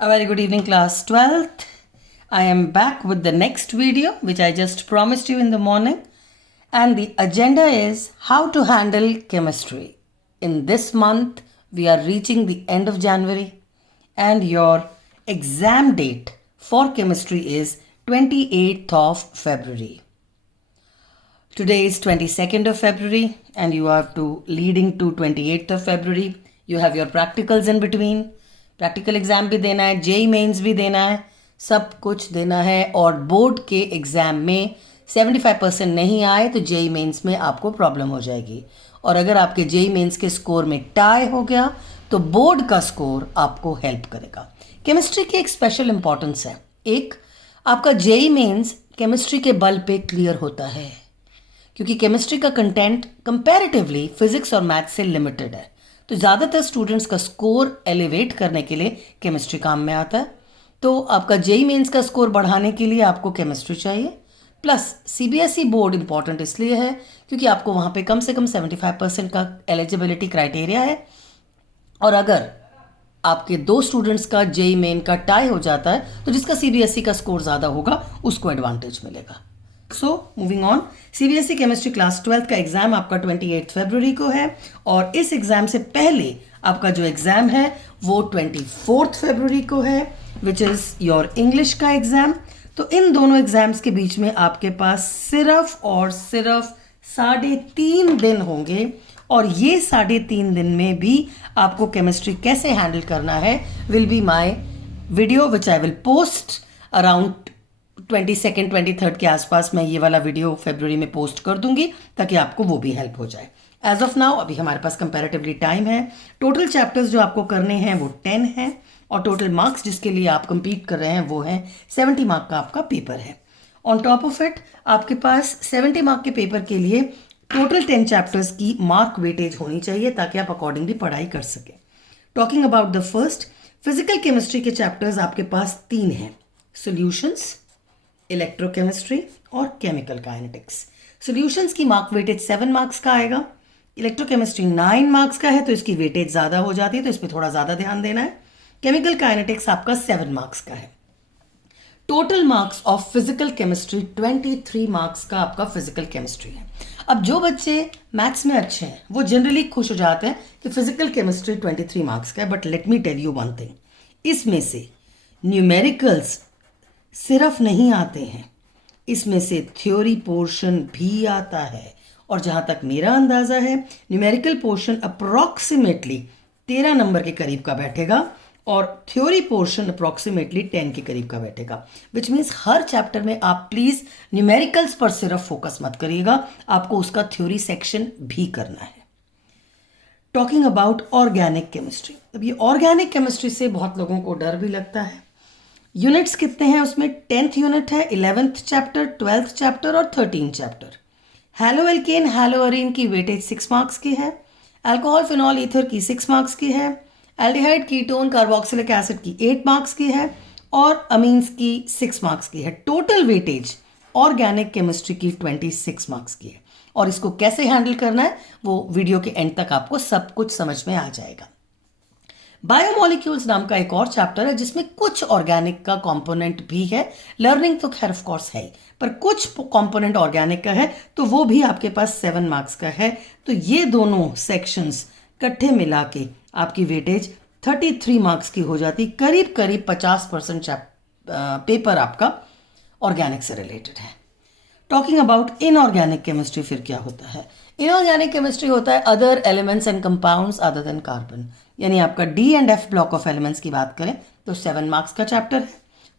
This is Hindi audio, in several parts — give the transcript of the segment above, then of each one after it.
A very good evening, class 12th. I am back with the next video, which I just promised you in the morning. And the agenda is how to handle chemistry. In this month, we are reaching the end of January, and your exam date for chemistry is 28th of February. Today is 22nd of February, and you have to leading to 28th of February. You have your practicals in between. Practical exam भी देना है, जेई मेंस भी देना है, सब कुछ देना है. और बोर्ड के एग्ज़ाम में 75% नहीं आए तो जेई मेंस में आपको प्रॉब्लम हो जाएगी. और अगर आपके जेई मेंस के स्कोर में टाई हो गया तो बोर्ड का स्कोर आपको हेल्प करेगा. केमिस्ट्री की एक स्पेशल इंपॉर्टेंस है. एक, आपका जेई मेंस केमिस्ट्री के बल पे क्लियर होता है, क्योंकि केमिस्ट्री का कंटेंट कंपैरेटिवली फिजिक्स और मैथ्स से लिमिटेड है. तो ज़्यादातर स्टूडेंट्स का स्कोर एलिवेट करने के लिए केमिस्ट्री काम में आता है. तो आपका जेई मेंस का स्कोर बढ़ाने के लिए आपको केमिस्ट्री चाहिए. प्लस सीबीएसई बोर्ड इंपॉर्टेंट इसलिए है क्योंकि आपको वहाँ पे कम से कम 75% का एलिजिबिलिटी क्राइटेरिया है. और अगर आपके दो स्टूडेंट्स का जेई मेन का टाई हो जाता है तो जिसका सीबीएसई का स्कोर ज़्यादा होगा उसको एडवांटेज मिलेगा. So moving on, CBSE chemistry class 12th का एग्ज़ाम आपका 28 फरवरी को है. और इस एग्ज़ाम से पहले आपका जो एग्ज़ाम है वो 24 फरवरी को है, विच इज़ योर इंग्लिश का एग्ज़ाम. तो इन दोनों एग्ज़ाम्स के बीच में आपके पास सिर्फ और सिर्फ 3.5 दिन होंगे. और ये 3.5 दिन में भी आपको केमिस्ट्री कैसे हैंडल करना है will be my video which I will post around 22nd 23rd के आसपास. मैं ये वाला वीडियो फरवरी में पोस्ट कर दूंगी ताकि आपको वो भी हेल्प हो जाए. एज ऑफ नाउ अभी हमारे पास कंपैरेटिवली टाइम है. टोटल चैप्टर्स जो आपको करने हैं वो 10 हैं और टोटल मार्क्स जिसके लिए आप कंप्लीट कर रहे हैं वो है 70 मार्क का आपका पेपर है. ऑन टॉप ऑफ इट आपके पास 70 मार्क के पेपर के लिए टोटल 10 चैप्टर्स की मार्क वेटेज होनी चाहिए ताकि आप अकॉर्डिंगली पढ़ाई कर सकें. Talking about the first, physical chemistry के चैप्टर्स आपके पास 3 हैं: सॉल्यूशंस, इलेक्ट्रोकेमिस्ट्री और केमिकल काइनेटिक्स. सॉल्यूशंस की मार्क वेटेज 7 मार्क्स का आएगा. इलेक्ट्रोकेमिस्ट्री 9 मार्क्स का है तो इसकी वेटेज ज़्यादा हो जाती है, तो इस पर थोड़ा ज़्यादा ध्यान देना है. केमिकल काइनेटिक्स आपका 7 मार्क्स का है. Total marks of physical chemistry 23 marks का आपका फिजिकल केमिस्ट्री है. अब जो बच्चे मैथ्स में अच्छे हैं वो जनरली खुश हो जाते हैं कि फिजिकल केमिस्ट्री 23 मार्क्स का है. But let me tell you one thing, इसमें से न्यूमेरिकल्स सिर्फ नहीं आते हैं, इसमें से थ्योरी पोर्शन भी आता है. और जहाँ तक मेरा अंदाज़ा है न्यूमेरिकल पोर्शन अप्रॉक्सीमेटली 13 नंबर के करीब का बैठेगा और थ्योरी पोर्शन अप्रॉक्सीमेटली 10 के करीब का बैठेगा. विच मीन्स हर चैप्टर में आप प्लीज़ न्यूमेरिकल्स पर सिर्फ फोकस मत करिएगा, आपको उसका थ्योरी सेक्शन भी करना है. Talking about organic chemistry. अब ये ऑर्गेनिक केमिस्ट्री से बहुत लोगों को डर भी लगता है. यूनिट्स कितने हैं उसमें? 10th यूनिट है, 11th चैप्टर, 12th चैप्टर और 13th chapter. Haloalkane haloarene की वेटेज 6 मार्क्स की है. अल्कोहल फिनॉल ईथर की 6 मार्क्स की है. एल्डिहाइड कीटोन कार्बोक्सिलिक एसिड की 8 मार्क्स की है और अमीन्स की 6 मार्क्स की है. टोटल वेटेज ऑर्गेनिक केमिस्ट्री की 26 मार्क्स की है. और इसको कैसे हैंडल करना है वो वीडियो के एंड तक आपको सब कुछ समझ में आ जाएगा. बायोमोलिक्यूल्स नाम का एक और चैप्टर है जिसमें कुछ ऑर्गेनिक का कंपोनेंट भी है. लर्निंग तो खैर ऑफ कोर्स है ही, पर कुछ कंपोनेंट ऑर्गेनिक का है तो वो भी आपके पास 7 मार्क्स का है. तो ये दोनों सेक्शंस इकट्ठे मिला के आपकी वेटेज 33 मार्क्स की हो जाती. करीब करीब 50% पेपर आपका ऑर्गेनिक से रिलेटेड है. टॉकिंग अबाउट इनऑर्गेनिक केमिस्ट्री, फिर क्या होता है? इनऑर्गेनिक केमिस्ट्री होता है other elements and compounds other than carbon. यानी आपका D and f block of elements की बात करें तो 7 मार्क्स का चैप्टर है.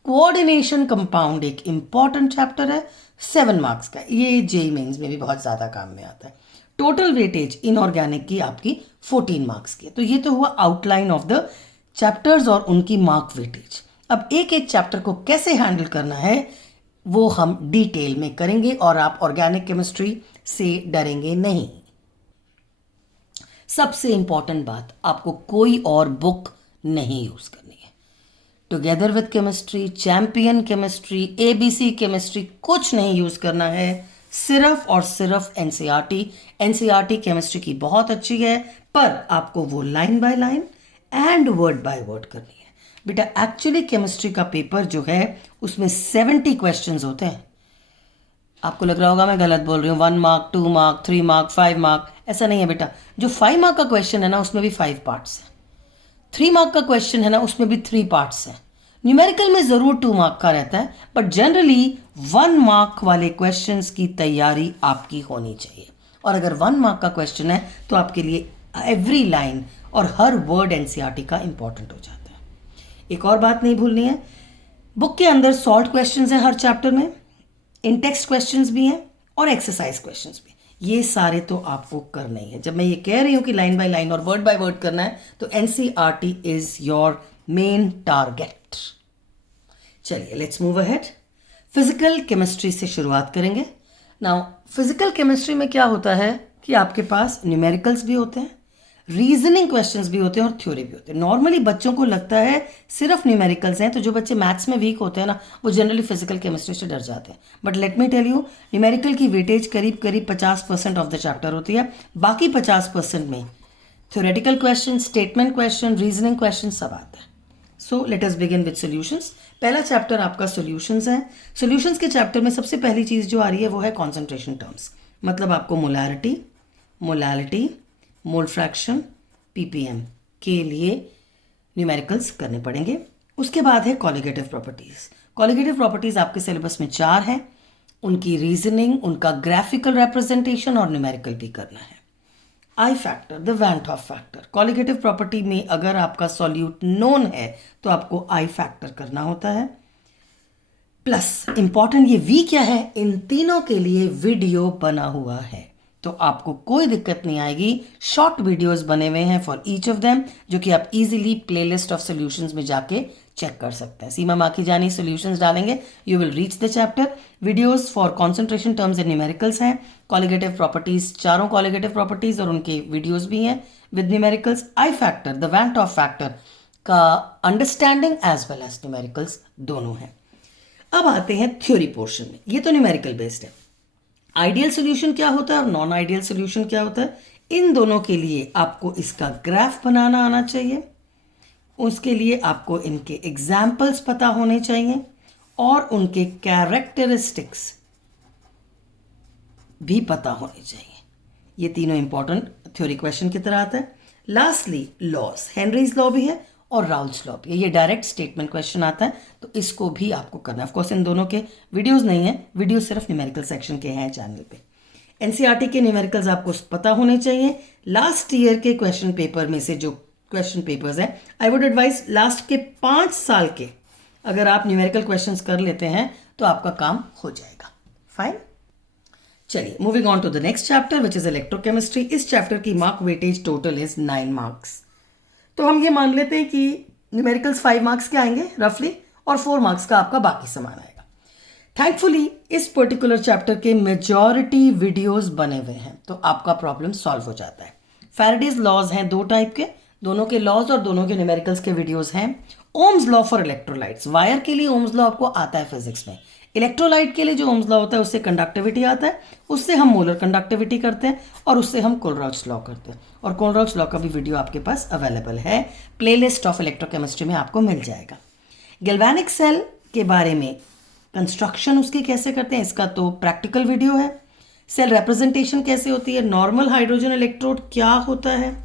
कोऑर्डिनेशन कंपाउंड एक इंपॉर्टेंट चैप्टर है, 7 मार्क्स का. ये जेई मेंस में भी बहुत ज़्यादा काम में आता है. टोटल वेटेज इनऑर्गेनिक की आपकी 14 मार्क्स की है. तो ये तो हुआ आउटलाइन ऑफ द चैप्टर्स और उनकी मार्क वेटेज. अब एक एक चैप्टर को कैसे हैंडल करना है वो हम डिटेल में करेंगे और आप ऑर्गेनिक केमिस्ट्री से डरेंगे नहीं. सबसे इंपॉर्टेंट बात, आपको कोई और बुक नहीं यूज़ करनी है. Together with chemistry, champion chemistry, ABC chemistry कुछ नहीं यूज़ करना है. सिर्फ और सिर्फ एनसीईआरटी. एनसीईआरटी केमिस्ट्री की बहुत अच्छी है पर आपको वो line by line and word by word करनी है. बेटा एक्चुअली केमिस्ट्री का पेपर जो है उसमें 70 क्वेश्चंस होते हैं। आपको लग रहा होगा मैं गलत बोल रही हूँ, 1 मार्क, 2 मार्क, 3 मार्क, 5 मार्क, ऐसा नहीं है बेटा। जो 5 मार्क का क्वेश्चन है ना उसमें भी 5 पार्ट्स हैं, 3 मार्क का क्वेश्चन है ना उसमें भी 3 पार्ट्स हैं। न्यूमेरिकल में ज़रूर 2 मार्क का रहता है, बट जनरली 1 मार्क वाले क्वेश्चंस की तैयारी आपकी होनी चाहिए। और अगर 1 मार्क का क्वेश्चन है तो आपके लिए एवरी लाइन और हर वर्ड एनसीईआरटी का इंपॉर्टेंट हो जाता है। एक और बात नहीं भूलनी है, बुक के अंदर सॉल्व क्वेश्चंस हैं हर चैप्टर में, इन टेक्स्ट क्वेश्चंस भी हैं और एक्सरसाइज क्वेश्चंस भी। ये सारे तो आपको करना ही है। जब मैं ये कह रही हूँ कि लाइन बाय लाइन और वर्ड बाय वर्ड करना है तो NCERT is your main target. चलिए let's move ahead. Physical chemistry से शुरुआत करेंगे। नाउ फिजिकल केमिस्ट्री में क्या होता है कि आपके पास न्यूमेरिकल्स भी होते हैं, रीजनिंग क्वेश्चंस भी होते हैं और थ्योरी भी होते हैं। नॉर्मली बच्चों को लगता है सिर्फ न्यूमेरिकल्स हैं, तो जो बच्चे मैथ्स में वीक होते हैं ना वो जनरली फिजिकल केमिस्ट्री से डर जाते हैं। But let me tell you, numerical की वेटेज करीब करीब 50% ऑफ द चैप्टर होती है, बाकी 50% में theoretical question, statement question, reasoning question सब आता है। So let us begin with solutions. पहला चैप्टर आपका सॉल्यूशंस है। सॉल्यूशंस के चैप्टर में सबसे पहली चीज़ जो आ रही है वो है कॉन्सेंट्रेशन टर्म्स, मतलब आपको molarity, molality, mole fraction, ppm के लिए न्यूमेरिकल्स करने पड़ेंगे। उसके बाद है कॉलिगेटिव प्रॉपर्टीज़। कॉलिगेटिव प्रॉपर्टीज़ आपके सिलेबस में 4 हैं, उनकी रीजनिंग, उनका ग्राफिकल रिप्रेजेंटेशन और न्यूमेरिकल भी करना है। I factor, the van top factor. Colligative property में अगर आपका सॉल्यूट नोन है तो आपको आई फैक्टर करना होता है। प्लस इंपॉर्टेंट ये वी क्या है, इन तीनों के लिए वीडियो बना हुआ है, तो आपको कोई दिक्कत नहीं आएगी। शॉर्ट वीडियोस बने हुए हैं फॉर ईच ऑफ देम, जो कि आप इजीली प्लेलिस्ट ऑफ सॉल्यूशंस में जाके चेक कर सकते हैं। सीमा माखीजानी सॉल्यूशंस डालेंगे, you will reach the chapter. Videos for concentration terms and numericals हैं, कॉलिगेटिव प्रॉपर्टीज, चारों कॉलिगेटिव प्रॉपर्टीज और उनके वीडियोज भी हैं with numericals. I factor, the van top factor का understanding as well as numericals दोनों हैं। अब आते हैं थ्योरी पोर्शन में। ये तो न्यूमेरिकल बेस्ड है। आइडियल सोल्यूशन क्या होता है और नॉन आइडियल सोल्यूशन क्या होता है, इन दोनों के लिए आपको इसका ग्राफ बनाना आना चाहिए, उसके लिए आपको इनके एग्जाम्पल्स पता होने चाहिए और उनके कैरेक्टरिस्टिक्स भी पता होने चाहिए। ये तीनों इंपॉर्टेंट थ्योरी क्वेश्चन की तरह आता है। लास्टली लॉज, हेनरीज लॉ भी है और राउल्स लॉ भी है। ये डायरेक्ट स्टेटमेंट क्वेश्चन आता है, तो इसको भी आपको करना है। ऑफकोर्स इन दोनों के वीडियोस नहीं है, वीडियो सिर्फ न्यूमेरिकल सेक्शन के हैं चैनल पे। एनसीईआरटी के न्यूमेरिकल्स आपको पता होने चाहिए। लास्ट ईयर के क्वेश्चन पेपर में से जो क्वेश्चन पेपर्स हैं, आई वुड एडवाइस लास्ट के 5 साल के अगर आप न्यूमेरिकल क्वेश्चंस कर लेते हैं तो आपका काम हो जाएगा। फाइन, चलिए moving on to the next chapter which is electrochemistry. इस चैप्टर की mark weightage total is 9 marks. तो हम ये मान लेते हैं कि न्यूमेरिकल्स 5 मार्क्स के आएंगे रफली और 4 मार्क्स का आपका बाकी सामान आएगा। थैंकफुली इस पर्टिकुलर चैप्टर के मेजॉरिटी वीडियोस बने हुए हैं, तो आपका प्रॉब्लम सॉल्व हो जाता है। फैराडेज लॉज हैं 2 टाइप के, दोनों के लॉज और दोनों के न्यूमेरिकल्स के वीडियोस हैं। Ohm's law for electrolytes, wire के लिए ओम्स लॉ आपको आता है फिजिक्स में। इलेक्ट्रोलाइट के लिए जो ओम्स लॉ होता है उससे कंडक्टिविटी आता है, उससे हम मोलर कंडक्टिविटी करते हैं और उससे हम कोलराउच लॉ करते हैं। और कोलराउच लॉ का भी वीडियो आपके पास अवेलेबल है, प्लेलिस्ट ऑफ इलेक्ट्रोकेमिस्ट्री में आपको मिल जाएगा। गैल्वेनिक सेल के बारे में कंस्ट्रक्शन उसकी कैसे करते हैं इसका तो प्रैक्टिकल वीडियो है। सेल रिप्रेजेंटेशन कैसे होती है, नॉर्मल हाइड्रोजन इलेक्ट्रोड क्या होता है,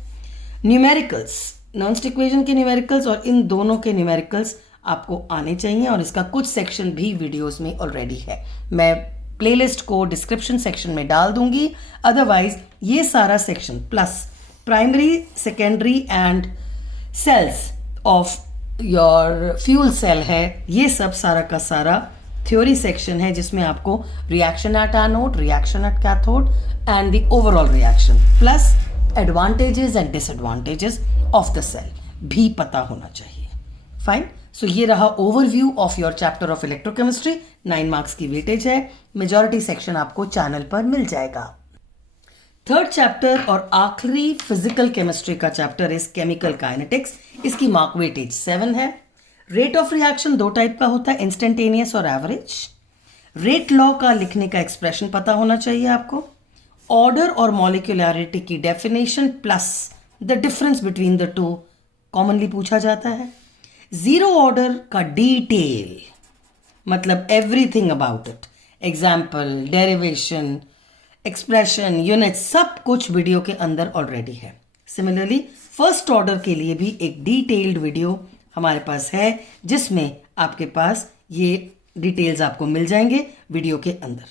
न्यूमेरिकल्स, नॉनस्ट इक्वेशन के न्यूमेरिकल्स और इन दोनों के न्यूमेरिकल्स आपको आने चाहिए और इसका कुछ सेक्शन भी वीडियोस में ऑलरेडी है। मैं प्लेलिस्ट को डिस्क्रिप्शन सेक्शन में डाल दूंगी। अदरवाइज ये सारा section plus primary, secondary and cells of your fuel cell है, ये सब सारा का सारा थ्योरी सेक्शन है जिसमें आपको reaction at anode, reaction at cathode and the overall reaction plus advantages and disadvantages of the cell भी पता होना चाहिए। फाइन, सो ये रहा overview of your chapter of electrochemistry. 9 marks की वेटेज है, मेजॉरिटी सेक्शन आपको चैनल पर मिल जाएगा। थर्ड चैप्टर और आखिरी फिजिकल केमिस्ट्री का चैप्टर इज केमिकल काइनेटिक्स। इसकी मार्क वेटेज 7 है। रेट ऑफ रिएक्शन 2 टाइप का होता है, इंस्टेंटेनियस और एवरेज। रेट लॉ का लिखने का एक्सप्रेशन पता होना चाहिए आपको। ऑर्डर और मॉलिक्यूलैरिटी की definition plus the difference between the two commonly पूछा जाता है। जीरो ऑर्डर का डिटेल, मतलब everything about it, example, derivation, expression, unit, सब कुछ वीडियो के अंदर ऑलरेडी है। सिमिलरली फर्स्ट ऑर्डर के लिए भी एक डिटेल्ड वीडियो हमारे पास है, जिसमें आपके पास ये डिटेल्स आपको मिल जाएंगे वीडियो के अंदर।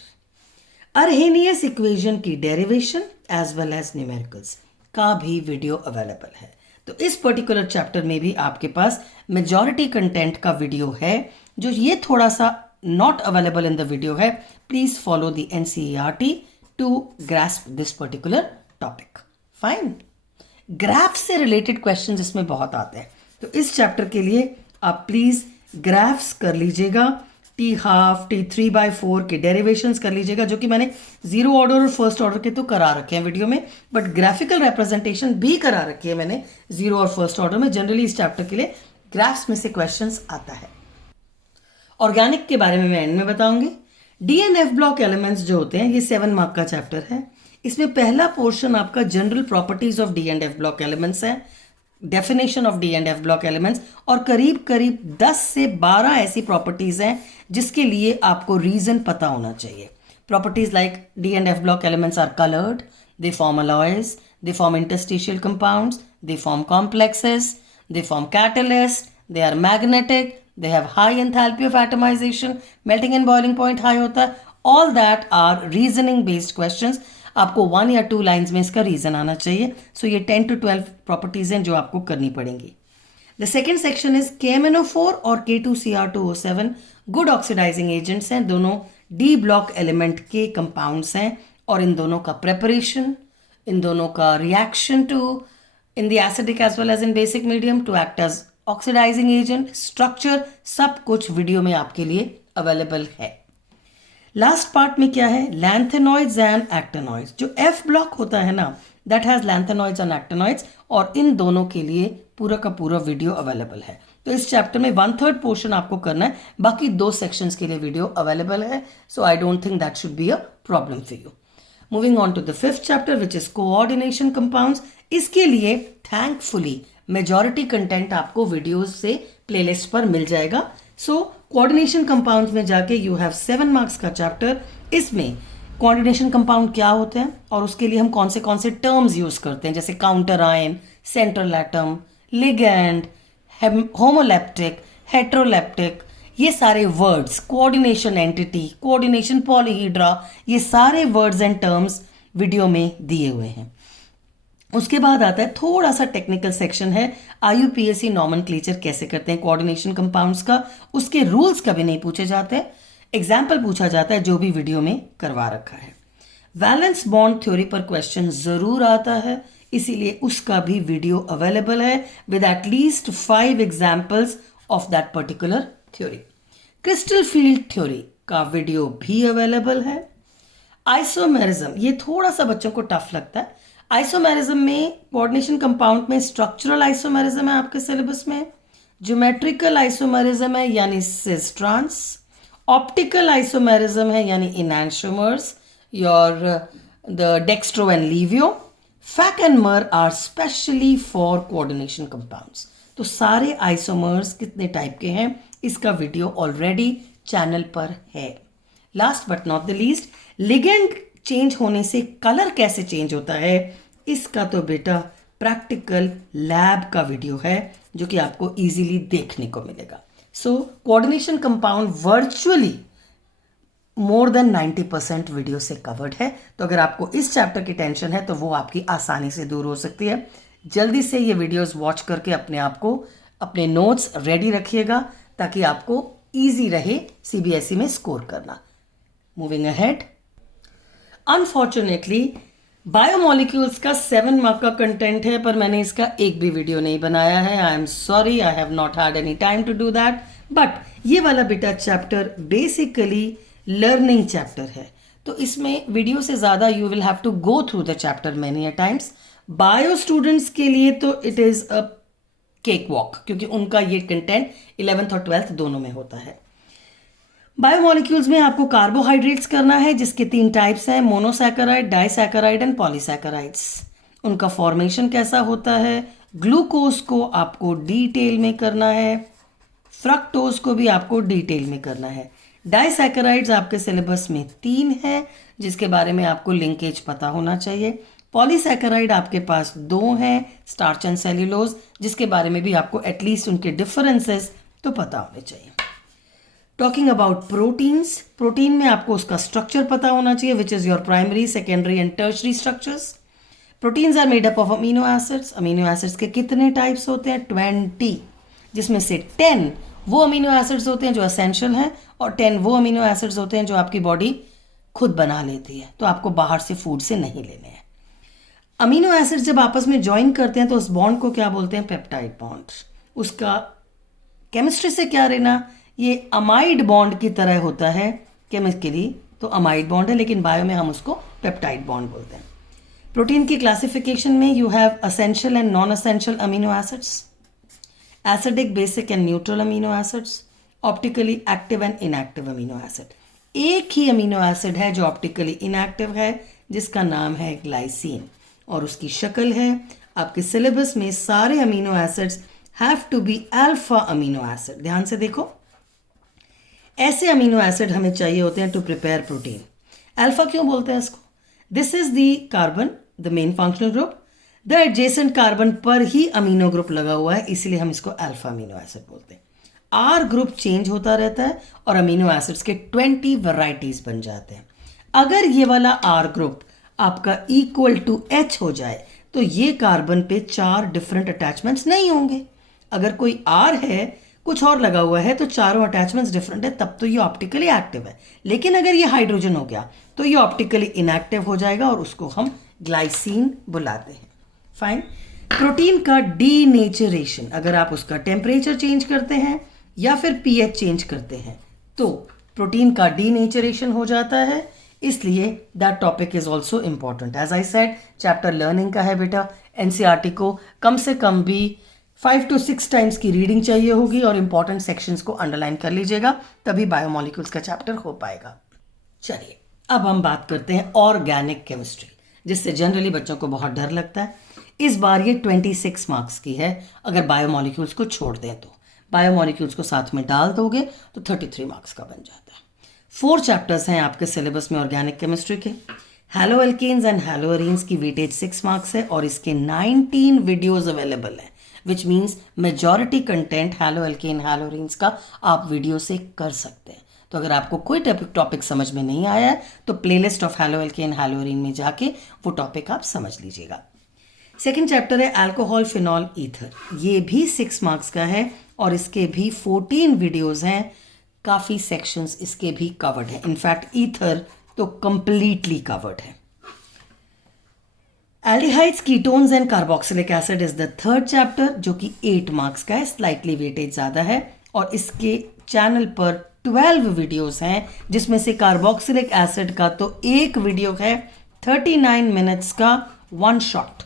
अर्हेनियस इक्वेशन की derivation as well as numericals का भी वीडियो अवेलेबल है। तो इस पर्टिकुलर चैप्टर में भी आपके पास मेजॉरिटी कंटेंट का वीडियो है। जो ये थोड़ा सा not available in the video है, please follow the NCERT to grasp this particular topic. Fine. Graph से रिलेटेड क्वेश्चंस इसमें बहुत आते हैं, तो इस चैप्टर के लिए आप प्लीज ग्राफ्स कर लीजिएगा, T½ T3/4 के डेरिवेशंस कर लीजिएगा, जो कि मैंने जीरो ऑर्डर और फर्स्ट ऑर्डर के तो करा रखे हैं वीडियो में, बट ग्राफिकल रिप्रेजेंटेशन भी करा रखी है मैंने जीरो और फर्स्ट ऑर्डर में। जनरली इस चैप्टर के लिए ग्राफ्स में से क्वेश्चंस आता है। ऑर्गेनिक के बारे में मैं एंड में बताऊंगी। D and f block elements जो होते हैं, ये 7 मार्क का चैप्टर है। इसमें पहला पोर्शन आपका general properties of d and f block elements है, definition of d and f block elements, और करीब करीब 10 से 12 ऐसी प्रॉपर्टीज हैं जिसके लिए आपको रीजन पता होना चाहिए। Properties like d and f block elements are coloured, they form alloys, they form interstitial compounds, they form complexes, they form catalyst, they are magnetic, they have high enthalpy of atomization, melting and boiling point high होता है। all that are reasoning based questions। आपको 1 या 2 लाइन्स में इसका रीजन आना चाहिए। सो ये 10 to 12 प्रॉपर्टीज हैं जो आपको करनी पड़ेंगी। The second section is KMnO4 और K2Cr2O7 गुड ऑक्सीडाइजिंग एजेंट्स हैं, दोनों डी ब्लॉक एलिमेंट के कंपाउंड्स हैं, और इन दोनों का प्रेपरेशन, इन दोनों का reaction to in the acidic as well as in basic medium to act as oxidising agent, structure, सब कुछ वीडियो में आपके लिए अवेलेबल है। लास्ट पार्ट में क्या है, लैंथेनॉइड्स एंड एक्टेनॉइड्स। जो एफ ब्लॉक होता है ना, that has lanthanoids and actinoids, और इन दोनों के लिए पूरा का पूरा वीडियो अवेलेबल है। तो इस चैप्टर में 1/3 पोर्शन आपको करना है, बाकी 2 सेक्शंस के लिए वीडियो अवेलेबल है। So I don't think that should be a problem for you. Moving on to the 5th chapter which is coordination compounds. इसके लिए थैंकफुली मेजॉरिटी कंटेंट आपको वीडियोस से प्लेलिस्ट पर मिल जाएगा। सो कोऑर्डिनेशन कंपाउंड्स में जाके यू हैव 7 मार्क्स का चैप्टर। इसमें कोऑर्डिनेशन कंपाउंड क्या होते हैं और उसके लिए हम कौन से टर्म्स यूज करते हैं, जैसे counter ion, central atom, ligand, homoleptic, heteroleptic, ये सारे वर्ड्स, कोऑर्डिनेशन एंटिटी, कोऑर्डिनेशन पॉलीहीड्रा, ये सारे वर्ड्स एंड टर्म्स वीडियो में दिए हुए हैं। उसके बाद आता है थोड़ा सा टेक्निकल सेक्शन है, IUPAC नॉमेनक्लेचर कैसे करते हैं कोऑर्डिनेशन कंपाउंड्स का। उसके रूल्स कभी नहीं पूछे जाते, एग्जाम्पल पूछा जाता है जो भी वीडियो में करवा रखा है। वैलेंस बॉन्ड थ्योरी पर क्वेश्चन जरूर आता है, इसीलिए उसका भी वीडियो अवेलेबल है with at least 5 examples of that particular theory. Crystal field theory का वीडियो भी अवेलेबल है। आइसोमेरिज्म, ये थोड़ा सा बच्चों को टफ लगता है। आइसोमेरिज्म में कोऑर्डिनेशन कंपाउंड में स्ट्रक्चरल आइसोमेरिज्म है आपके सिलेबस में, ज्योमेट्रिकल आइसोमेरिज्म है यानी सिस ट्रांस, ऑप्टिकल आइसोमेरिज्म है यानी enantiomers, your the dextro and laevo, fac and mer are specially for coordination compounds. तो सारे आइसोमर्स कितने टाइप के हैं, इसका वीडियो ऑलरेडी चैनल पर है। Last but not the least, ligand change होने से कलर कैसे चेंज होता है, इसका तो बेटा प्रैक्टिकल लैब का वीडियो है जो कि आपको इजीली देखने को मिलेगा। So coordination compound virtually more than 90% video से कवर्ड है। तो अगर आपको इस चैप्टर की टेंशन है तो वो आपकी आसानी से दूर हो सकती है। जल्दी से ये वीडियोस वॉच करके अपने आप को, अपने नोट्स रेडी रखिएगा ताकि आपको ईजी रहे CBSE में स्कोर करना। मूविंग अहेड, अनफॉर्चुनेटली बायोमोलिक्यूल्स का 7 मार्क का कंटेंट है, पर मैंने इसका एक भी वीडियो नहीं बनाया है। I am sorry, I have not had any time to do that. But ये वाला बेटा चैप्टर बेसिकली लर्निंग चैप्टर है, तो इसमें वीडियो से ज़्यादा you will have to go through the chapter many a times. Bio students के लिए तो it is a cake walk, क्योंकि उनका ये कंटेंट 11th और 12th दोनों में होता है। बायोमोलिक्यूल्स में आपको कार्बोहाइड्रेट्स करना है, जिसके 3 टाइप्स हैं, मोनोसैकेराइड, डाइसैकेराइड एंड पॉलीसैकेराइड्स। उनका फॉर्मेशन कैसा होता है, ग्लूकोज को आपको डिटेल में करना है, फ्रक्टोज को भी आपको डिटेल में करना है। डाइसैकेराइड्स आपके सिलेबस में 3 है, जिसके बारे में आपको लिंकेज पता होना चाहिए। पॉलीसैकेराइड आपके पास 2 हैं, स्टार्च एंड सेल्यूलोज, जिसके बारे में भी आपको एटलीस्ट उनके डिफरेंसेस तो पता होने चाहिए। टॉकिंग अबाउट प्रोटीन्स, प्रोटीन में आपको उसका स्ट्रक्चर पता होना चाहिए, which is your primary, secondary and tertiary structures. Proteins are made up of amino acids. Amino acids के कितने टाइप्स होते हैं? 20, जिसमें से 10 वो अमीनो एसिड्स होते हैं जो असेंशियल हैं, और 10 वो अमीनो एसिड्स होते हैं जो आपकी बॉडी खुद बना लेती है, तो आपको बाहर से फूड से नहीं लेने हैं। अमीनो एसिड्स जब आपस में ज्वाइन करते हैं तो उस बॉन्ड को क्या बोलते हैं? Peptide bond. उसका केमिस्ट्री से क्या लेना? ये अमाइड बॉन्ड की तरह होता है, केमिकली तो अमाइड बॉन्ड है, लेकिन बायो में हम उसको पेप्टाइड बॉन्ड बोलते हैं। प्रोटीन की क्लासिफिकेशन में you have essential and non essential amino acids, acidic, basic and neutral amino acids, optically active and inactive amino acid. एक ही अमीनो एसिड है जो ऑप्टिकली इनएक्टिव है, जिसका नाम है ग्लाइसिन, और उसकी शक्ल है, आपके सिलेबस में सारे amino acids have to be alpha amino acid. ध्यान से देखो, ऐसे अमीनो एसिड हमें चाहिए होते हैं टू प्रिपेयर प्रोटीन। अल्फा क्यों बोलते हैं इसको? This is the carbon, the main functional group, the adjacent carbon पर ही अमीनो ग्रुप लगा हुआ है, इसीलिए हम इसको अल्फा अमीनो एसिड बोलते हैं। आर ग्रुप चेंज होता रहता है और अमीनो एसिड्स के 20 वैरायटीज बन जाते हैं। अगर ये वाला आर ग्रुप आपका इक्वल टू एच हो जाए तो ये कार्बन पे 4 डिफरेंट अटैचमेंट्स नहीं होंगे। अगर कोई आर है, कुछ और लगा हुआ है, तो चारों अटैचमेंट्स डिफरेंट है, तब तो ये ऑप्टिकली एक्टिव है। लेकिन अगर ये हाइड्रोजन हो गया तो ये ऑप्टिकली इनएक्टिव हो जाएगा और उसको हम ग्लाइसिन बुलाते हैं। फाइन। प्रोटीन का डीनेचरेशन, अगर आप उसका टेम्परेचर चेंज करते हैं या फिर पीएच चेंज करते हैं तो प्रोटीन का डीनेचरेशन हो जाता है, इसलिए that topic is also important. As I said, chapter learning का है बेटा, एनसीईआरटी को कम से कम भी 5 to 6 टाइम्स की रीडिंग चाहिए होगी और इंपॉर्टेंट सेक्शंस को अंडरलाइन कर लीजिएगा, तभी बायोमोलिक्यूल्स का चैप्टर हो पाएगा। चलिए अब हम बात करते हैं ऑर्गेनिक केमिस्ट्री, जिससे जनरली बच्चों को बहुत डर लगता है। इस बार ये 26 मार्क्स की है। अगर बायोमोलिक्यूल्स को छोड़ दें तो बायोमोलिक्यूल्स को साथ में डाल दोगे तो 33 मार्क्स का बन जाता है। 4 चैप्टर्स हैं आपके सिलेबस में ऑर्गेनिक केमिस्ट्री के। Haloalkanes and haloarenes की वेटेज 6 मार्क्स है और इसके 19 वीडियोज अवेलेबल हैं, which means majority content haloalkane haloarenes का आप वीडियो से कर सकते हैं। तो अगर आपको कोई टॉपिक समझ में नहीं आया है तो playlist of haloalkane haloarene में जाके वो टॉपिक आप समझ लीजिएगा। सेकेंड चैप्टर है अल्कोहल फिनॉल ईथर, ये भी 6 मार्क्स का है और इसके भी 14 वीडियोज़ हैं, काफ़ी सेक्शंस इसके भी कवर्ड हैं। इनफैक्ट ईथर तो कंप्लीटली कवर्ड है। Aldehydes, ketones and carboxylic acid is the third chapter, जो कि 8 मार्क्स का है, स्लाइटली वेटेज ज़्यादा है और इसके चैनल पर 12 वीडियोस हैं, जिसमें से कार्बोक्सिलिक एसिड का तो एक वीडियो है 39 मिनट्स का, वन शॉट,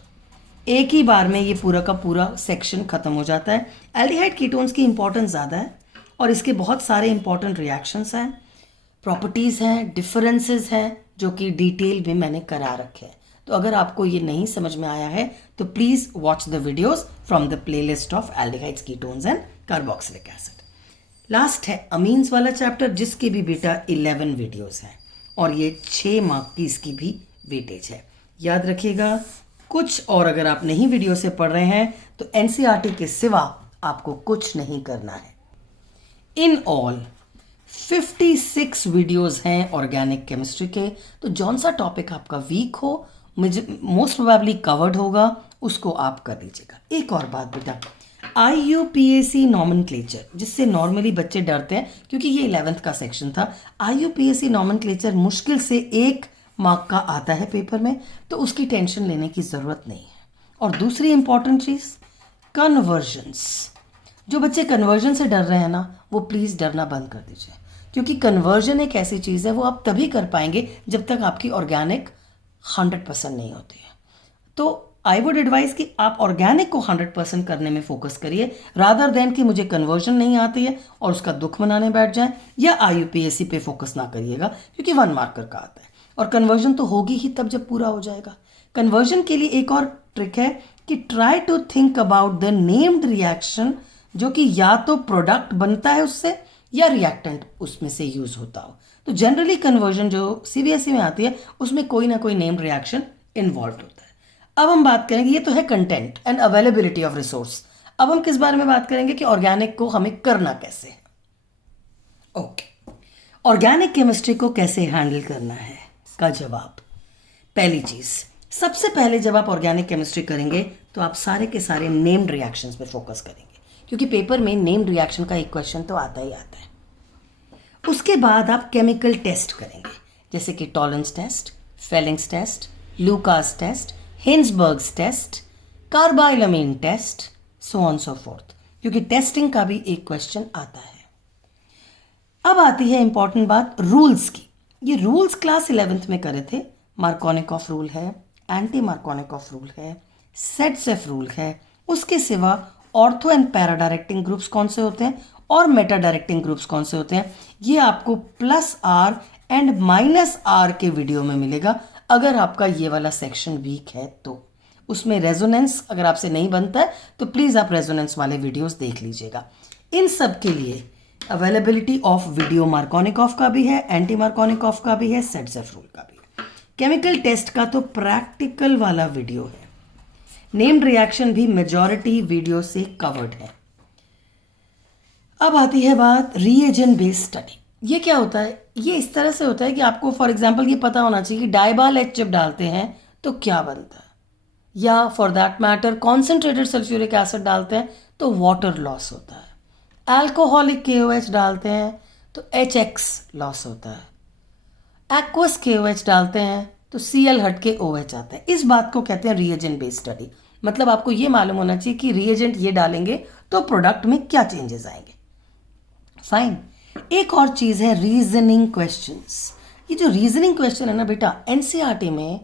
एक ही बार में ये पूरा का पूरा सेक्शन खत्म हो जाता है। एल्डिहाइड कीटोन्स की इंपॉर्टेंस ज़्यादा है और इसके बहुत सारे इंपॉर्टेंट रिएक्शंस हैं, प्रॉपर्टीज़ हैं, डिफरेंसेस हैं, जो कि डिटेल में मैंने करा रखे हैं। तो अगर आपको ये नहीं समझ में आया है तो please watch the videos from the playlist of aldehydes, ketones and carboxylic acid. Last है अमीन्स वाला चैप्टर, जिसके भी बेटा 11 वीडियोज़ हैं और ये 6 मार्क की इसकी भी वेटेज है। याद रखिएगा, कुछ और अगर आप नहीं वीडियो से पढ़ रहे हैं तो एनसीईआरटी के सिवा आपको कुछ नहीं करना है। इन ऑल 56 वीडियोस हैं ऑर्गेनिक केमिस्ट्री के, तो जौन सा टॉपिक आपका वीक हो, मुझे मोस्ट प्रोबेबली कवर्ड होगा, उसको आप कर लीजिएगा। एक और बात बेटा, IUPAC नॉमेनक्लेचर, जिससे नॉर्मली बच्चे डरते हैं क्योंकि ये 11th का सेक्शन था। IUPAC नॉमेनक्लेचर मुश्किल से 1 मार्क का आता है पेपर में, तो उसकी टेंशन लेने की ज़रूरत नहीं है। और दूसरी इंपॉर्टेंट चीज़, कन्वर्जन्स। जो बच्चे कन्वर्जन से डर रहे हैं ना, वो प्लीज़ डरना बंद कर दीजिए, क्योंकि कन्वर्जन एक ऐसी चीज़ है वो आप तभी कर पाएंगे जब तक आपकी ऑर्गेनिक 100% नहीं होती है। तो आई वुड एडवाइस कि आप ऑर्गेनिक को 100% करने में फोकस करिए, रादर देन कि मुझे कन्वर्जन नहीं आती है और उसका दुख मनाने बैठ जाएं, या IUPAC पे फोकस ना करिएगा, क्योंकि 1 मार्कर का आता है और कन्वर्जन तो होगी ही तब जब पूरा हो जाएगा। कन्वर्जन के लिए एक और ट्रिक है कि try to think about the named reaction जो कि या तो प्रोडक्ट बनता है उससे या रिएक्टेंट उसमें से यूज होता हो। तो जनरली कन्वर्जन जो सीबीएसई में आती है उसमें कोई ना कोई नेम्ड रिएक्शन इन्वॉल्व होता है। अब हम बात करेंगे, ये तो है content and availability of resource. अब हम किस बारे में बात करेंगे कि ऑर्गेनिक को हमें करना कैसे है। ओके, ऑर्गेनिक केमिस्ट्री को कैसे हैंडल करना है का जवाब, पहली चीज, सबसे पहले जब आप ऑर्गेनिक केमिस्ट्री करेंगे तो आप सारे के सारे नेम्ड रिएक्शंस पे फोकस करेंगे, क्योंकि पेपर में नेम्ड रिएक्शन का एक क्वेश्चन तो आता ही आता है। उसके बाद आप केमिकल टेस्ट करेंगे, जैसे कि Tollens test, Fehling's test, Lucas test, Hinsberg's test, carbylamine test, so on so forth, क्योंकि टेस्टिंग का भी एक क्वेश्चन आता है। अब आती है इंपॉर्टेंट बात रूल्स की। ये रूल्स क्लास 11th में करे थे। मार्कोनिकॉफ रूल है, एंटी मार्कोनिकॉफ रूल है, सेट-सेफ रूल है। उसके सिवा ortho and para directing groups कौन से होते हैं और मेटा डायरेक्टिंग ग्रुप्स कौन से होते हैं, ये आपको +R एंड -R के वीडियो में मिलेगा। अगर आपका ये वाला सेक्शन वीक है तो उसमें रेजोनेंस अगर आपसे नहीं बनता है तो प्लीज़ आप रेजोनेंस वाले वीडियोस देख लीजिएगा। इन सब के लिए अवेलेबिलिटी ऑफ वीडियो मार्कोनिकॉफ का भी है, एंटी मार्कोनिकॉफ का भी है, सेट-सेफ रूल का भी है। केमिकल टेस्ट का तो प्रैक्टिकल वाला वीडियो है। नेम्ड रिएक्शन भी मेजॉरिटी वीडियो से कवर्ड है। अब आती है बात रिएजेंट बेस्ड स्टडी। ये क्या होता है? ये इस तरह से होता है कि आपको फॉर एग्जांपल ये पता होना चाहिए कि डाइबाल एच जब डालते हैं तो क्या बनता है, या for that matter concentrated sulphuric acid डालते हैं तो वाटर लॉस होता है, अल्कोहलिक KOH डालते हैं तो HX लॉस होता है, एक्वस KOH डालते हैं तो Cl हट के OH आता है। इस बात को कहते हैं रिएजेंट बेस्ड स्टडी। मतलब आपको ये मालूम होना चाहिए कि रिएजेंट ये डालेंगे तो प्रोडक्ट में क्या चेंजेस आएंगे। फाइन। एक और चीज़ है रीजनिंग क्वेश्चंस। ये जो रीजनिंग क्वेश्चन है ना बेटा, NCERT में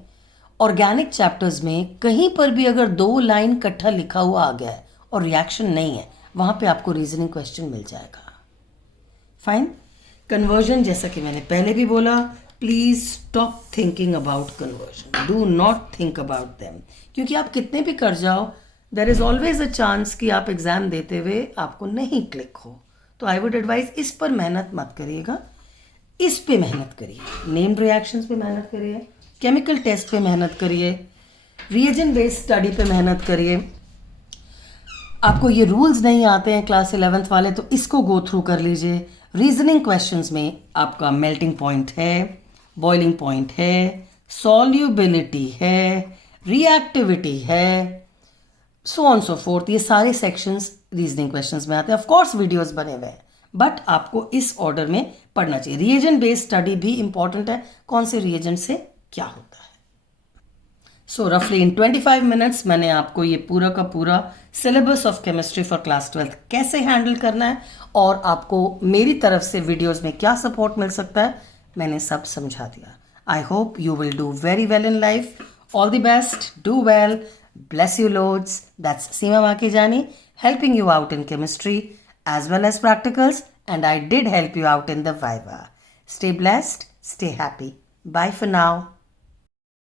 ऑर्गेनिक चैप्टर्स में कहीं पर भी अगर 2 लाइन इकट्ठा लिखा हुआ आ गया है और रिएक्शन नहीं है, वहाँ पे आपको रीजनिंग क्वेश्चन मिल जाएगा। फाइन। कन्वर्जन, जैसा कि मैंने पहले भी बोला, please stop thinking about conversion, do not think about them, क्योंकि आप कितने भी कर जाओ there is always a chance कि आप एग्जाम देते हुए आपको नहीं क्लिक हो। तो आई वुड एडवाइज इस पर मेहनत मत करिएगा, इस पे मेहनत करिए, नेम्ड रिएक्शंस पे मेहनत करिए, केमिकल टेस्ट पे मेहनत करिए, रिएजेंट बेस्ड स्टडी पे मेहनत करिए। आपको ये रूल्स नहीं आते हैं क्लास 11th वाले तो इसको गो थ्रू कर लीजिए। रीजनिंग क्वेश्चंस में आपका मेल्टिंग पॉइंट है, बॉइलिंग पॉइंट है, सॉल्यूबिलिटी है, रिएक्टिविटी है, सो ऑन सो फोर्थ। ये सारे सेक्शंस रीजनिंग क्वेश्चंस में आते हैं। ऑफ कोर्स वीडियोस बने हुए हैं, बट आपको इस ऑर्डर में पढ़ना चाहिए। रिएजेंट बेस्ड स्टडी भी इंपॉर्टेंट है, कौन से रिएजेंट से क्या होता है। सो रफली इन 25 मिनट्स मैंने आपको ये पूरा का पूरा syllabus of chemistry for class 12th कैसे हैंडल करना है और आपको मेरी तरफ से वीडियोस में क्या सपोर्ट मिल सकता है, मैंने सब समझा दिया। I hope you will do very well in life. All the best, do well, bless you loads. That's Seema Makijani helping you out in chemistry as well as practicals, and I did help you out in the Viva. Stay blessed, stay happy. Bye for now.